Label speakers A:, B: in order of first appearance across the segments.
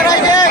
A: রাইজে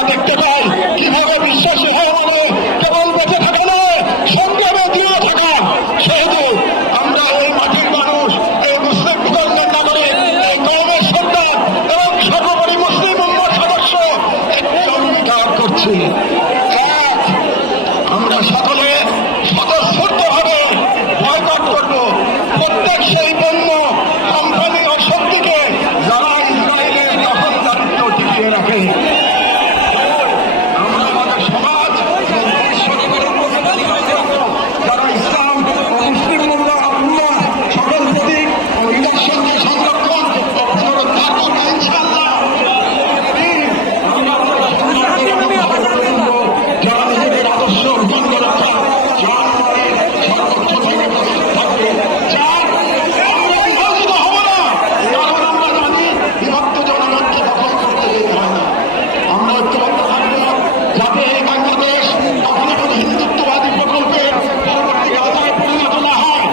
A: ব্যাপারটা